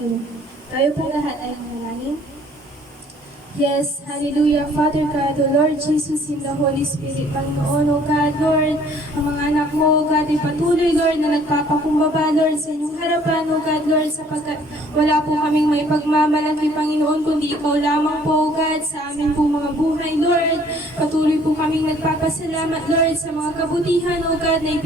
Tayo pong lahat ay manalangin. Yes, hallelujah, Father God, O Lord Jesus, in the Holy Spirit, Panginoon, O God, Lord, ang mga anak mo, O God, ay patuloy, Lord, na nagpapakumbaba, Lord, sa inyong harapan, O God, Lord, sapagkat wala po kaming may pagmamalaki, Panginoon, kundi ikaw lamang po, O God, sa amin po mga buhay, Lord. Patuloy po kaming nagpapasalamat, Lord, sa mga kabutihan, O God, na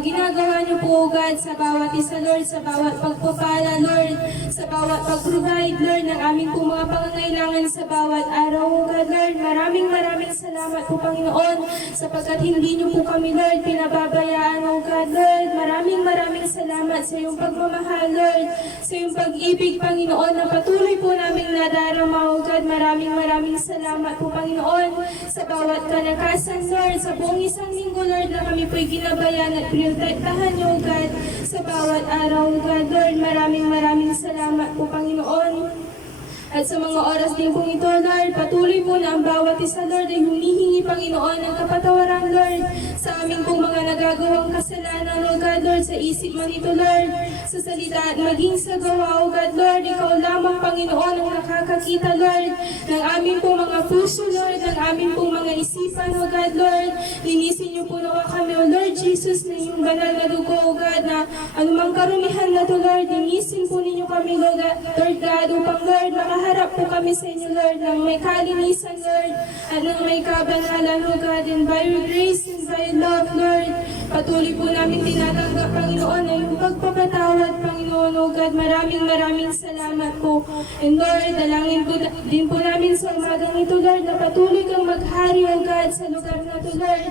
ginagawa niyo po, O God, sa bawat isa, Lord, sa bawat pagpapala, Lord, sa bawat pag-provide, Lord, ng aming po mga pangangailangan sa bawat araw, O God, Lord. Maraming salamat po, Panginoon, sapagkat hindi niyo po kami, Lord, pinababayaan, O God, Lord. Maraming salamat sa iyong pagmamahal, Lord, sa iyong pag-ibig, Panginoon, na patuloy po namin nadarama, O God. Maraming salamat po, Panginoon, sa bawat kalakasan, Lord, sa buong isang linggo, Lord, na kami po'y ginabayan at pinotektahan niyo, O God, sa bawat araw, O God, Lord. Maraming salamat po, Panginoon. At sa mga oras din pong ito, Lord, patuloy po na ang bawat isa, Lord, ay humihingi, Panginoon, ng kapatawaran, Lord, sa aming pong mga nagagawang kasalanan, O God, Lord, sa isip man ito, Lord, sa salita at maging sa gawa, O God, Lord. Ikaw lamang, Panginoon, ang nakakakita, Lord, ng aming pong mga puso, Lord, ng aming pong mga isipan, O God, Lord. Linisin niyo po nawa kami, O Lord Jesus, na iyong banal na dugo, O God, na anumang karumihan na to, Lord, linisin po ninyo kami, Lord God, upang, Lord, makaharap po kami sa inyo, Lord, ng may kalinisan, Lord, at ng may kabanalan, O God, and by your grace and by your love, Lord. Patuloy po namin tinatanggap, Panginoon, na yung pagpapatawad, Panginoon, O God. Maraming salamat po. And Lord, dalangin po din po namin sa umagang ito, Lord, na patuloy kang maghari, O God, sa lugar na to, Lord.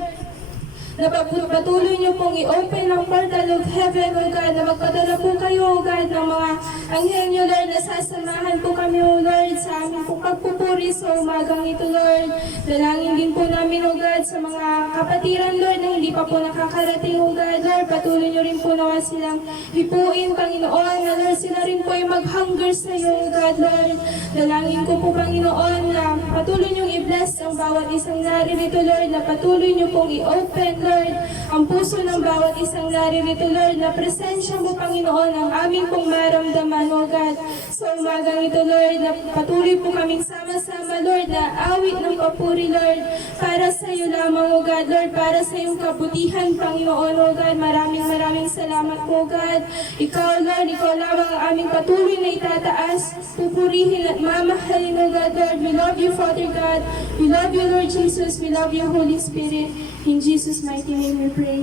Na patuloy niyo pong i-open ang portal of heaven, O God, na magpadala po kayo, O God, ng mga anghel niyo, Lord, na sasamahan po kami, O Lord, sa aming pong pagpupuri sa umagang ito, Lord. Dalangin din po namin, O God, sa mga kapatiran, Lord, na hindi pa po nakakarating, O God, Lord. Patuloy niyo rin po nawa silang hipuin, Panginoon, na Lord, sila rin po ay mag-hunger sa iyo, O God, Lord. Dalangin ko po, Panginoon, na patuloy niyong i-bless ang bawat isang naririto, Lord, na patuloy niyo pong i-open, Lord, ang puso ng bawat isang naririto, Lord, na presensya mo, Panginoon, ang aming pong maramdaman, O God. Sa umagang ito, Lord, na patuloy po kaming sama-sama, Lord, na awit ng papuri, Lord, para sa iyo lamang, O God, Lord, para sa iyong kabutihan, Panginoon, O God. Maraming salamat po, God. Ikaw, Lord, ikaw lamang ang aming patuloy na itataas, pupurihin at mamahalin, O God, Lord. We love you, Father God. We love you, Lord Jesus. We love you, Holy Spirit. In Jesus' mighty name we pray.